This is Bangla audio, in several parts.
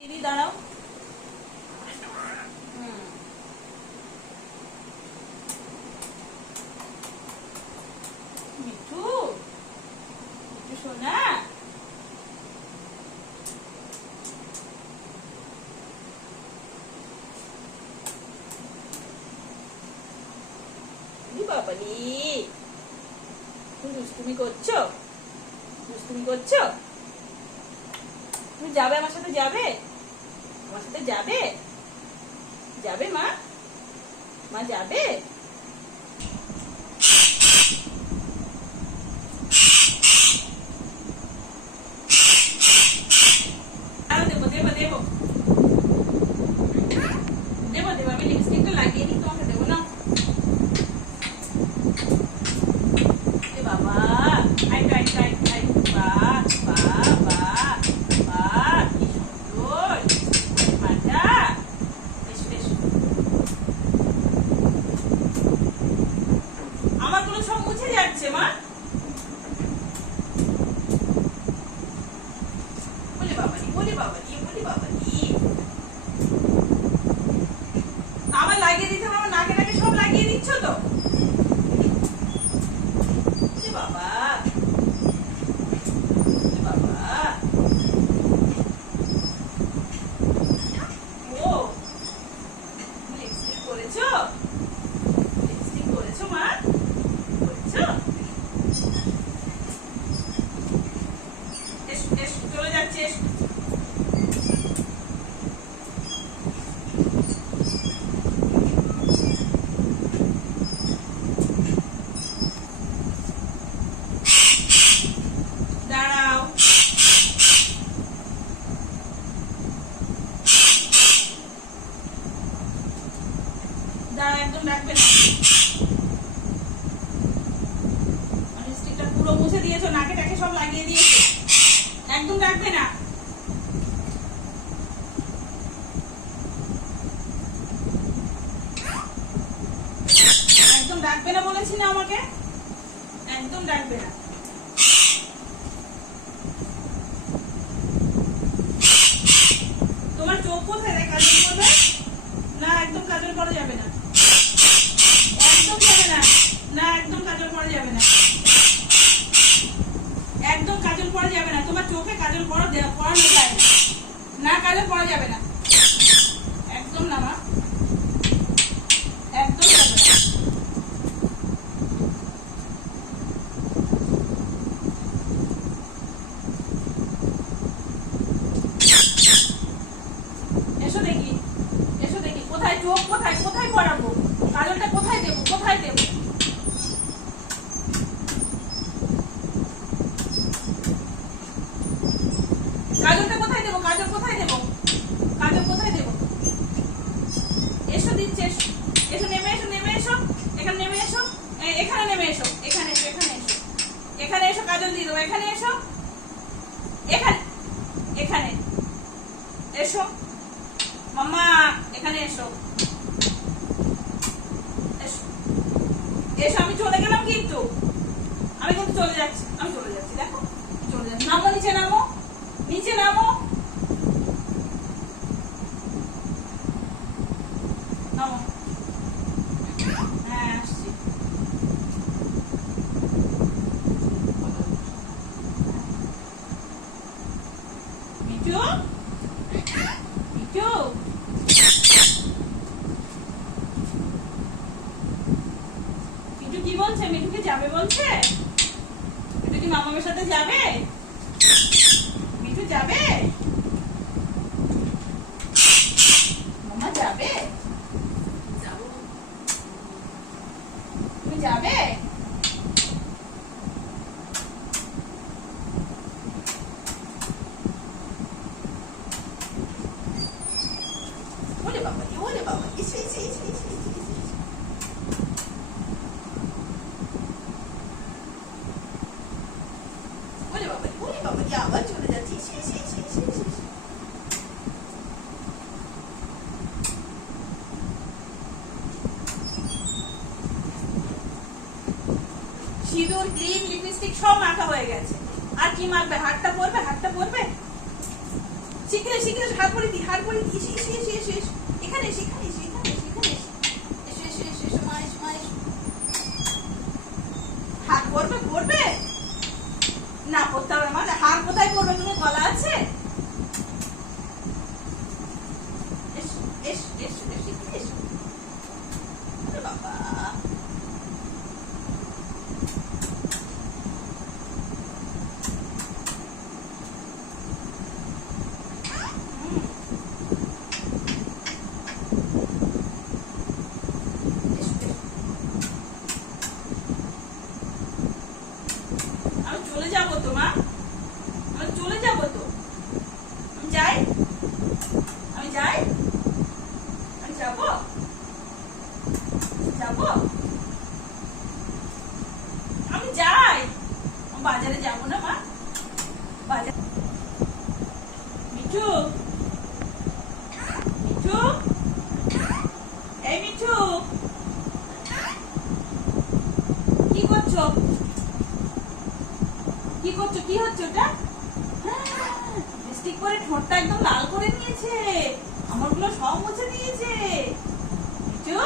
দিদি দাঁড়াও। মিঠু, মিঠু সোনা, বাবালি তুমি দুষ্টুমি করছো, দুষ্টুমি করছো। তুমি যাবে আমার সাথে, যাবে আমার সাথে, যাবে যাবে মা, মা যাবে। দেবো দেবো দেবো দেবো দেবো, আমি লিপস্টিকটা লাগিয়ে নিই, তোমাকে দেবো না। বাবা আই আই আই আই, বাহ বাহ বাহ বাহ, কি সুন্দর মাটা। এসো এসো, আমার গুলো সব মুছে যাচ্ছে মা। বলে বাবালি, বলে বাবালি, বলে বাবালি। আমার লাগিয়ে দিতে হবে, আমার নাকে নাকে সব লাগিয়ে দিচ্ছ তো। বাবা বাবা, ও লিপস্টিক করেছো, লিপস্টিক করেছো মা, করেছো। এসো এসো, চলে যাচ্ছে, এসো। দাঁড়াও, দাঁড়াও, একদম রাখবে না। লিপস্টিকটা পুরো মুছে দিয়েছো, নাকে টাকে সব লাগিয়ে দিয়েছো, একদম রাখবে না। একদম রাখবে না বলেছি না আমাকে, একদম রাখবে না। তোমার চোখ কোথায় রে, কাজল করবে না? একদম কাজল করা যাবে না, একদম যাবে না, না একদম কাজল করা যাবে না, একদম কাজল করা যাবে না। তোমার চোখে কাজল পরানো যায় না, না কাজল করা যাবে না, একদম না মা, একদম যাবে না। এসো দেখি, এসো দেখি, কোথায় চোখ, কোথায় কোথায় পরাবো, কাজলটা কোথায় দেবো, কোথায় দেবো। কাজলটা কোথায় দেবো, কাজল কোথায় দেবো, কাজল কোথায় দেবো। এসো দিচ্ছে, এসো এসো, নেমে এসো, নেমে এসো, এখানে নেমে এসো, এখানে নেমে এসো, এখানে এসো, এখানে এসো, এখানে এসো, কাজল দিয়ে দেবো, এখানে এসো, এখানে এখানে এসো মাম্মা, এখানে এসো, এসো এসো। আমি চলে গেলাম কিন্তু, আমি কিন্তু চলে যাচ্ছি, আমি চলে যাচ্ছি, দেখো চলে যাচ্ছি। নামো নিচে, নামো নিচে, নামো নামো। হ্যাঁ আসছি। মিঠু, মিঠু, মিঠু কি বলছে? মিঠু কি যাবে বলছে? মিঠু কি মামামের সাথে যাবে? মিঠু যাবে, মামা যাবে, তুমি যাবে। ওরে বাবা, ওরে বাবা, এসে এসে এসে এসে এসে এসে। ওরে বাবা, ওরে বাবা, আবার চলে যাচ্ছি, এসে এসে এসে এসে এসে। সিঁদুর, ক্রিম, লিপস্টিক সব মাখা হয়ে গেছে, আর কি মাখবে? হাতটা পরবে, হাতটা পরবে। শিখে শিখে হাত পরে দি এসে এসে এসে এসে এসে। এখানে এসে এখানে এসে এখানে এসে এখানে এসে এসে এসে এসে এসে মাইশ মাইশ হাত পরবে পরবে না পড়তে হবে মানে হাত কোথায় পড়বে তুমি গলা আছে S S S S S আরে বাবা আমি চলে যাবো তো মা আমি চলে যাবো তো আমি যাই আমি যাই আমি যাবো যাবো আমি যাই বাজারে যাবো না মা বাজার মিঠু মিঠু এই মিঠু কি করছো কি করছো কি হচ্ছে ওটা লিপস্টিক পরে ঠোঁটটা একদম লাল করে নিয়েছে আমারগুলো সব মুছে দিয়েছে মিঠু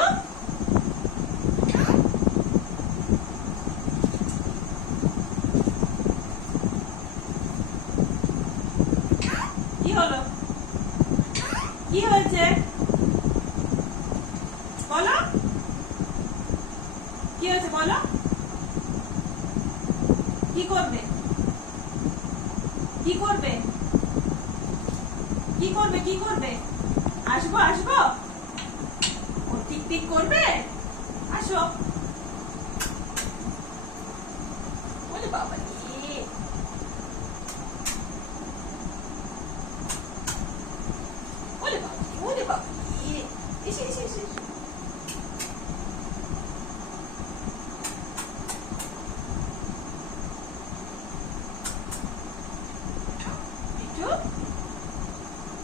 কি হলো কি হয়েছে বলো কি হয়েছে বলো কি করবে কি করবে কি করবে কি করবে আসবো আসবো ও টিক টিক করবে আসো ওরে বাবা রে ওরে বাবা এসে এসে এসে মিঠু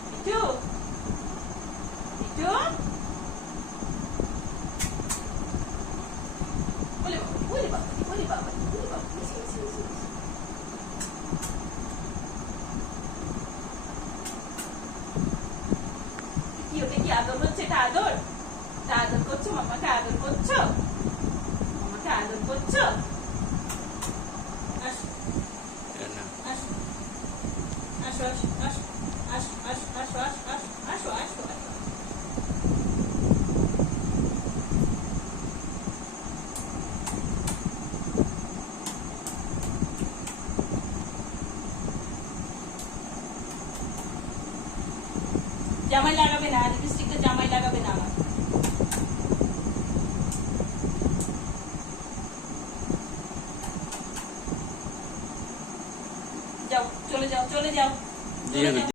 মিঠু মিঠু ওরে বাবা ওরে বাবা ওরে বাবা এসে এসে এসে কি ওটা কি আদর হচ্ছে এটা আদর তা আদর করছো মামাকে আদর করছো মামাকে আদর করছো আসো আসো আসো আসো আসো আসো আসো আসো আসো আসো আসো আসো জামাই লাগাবে না লিপস্টিকটা জামাই লাগাবে না আমার যাও চলে যাও চলে যাও চলে যাও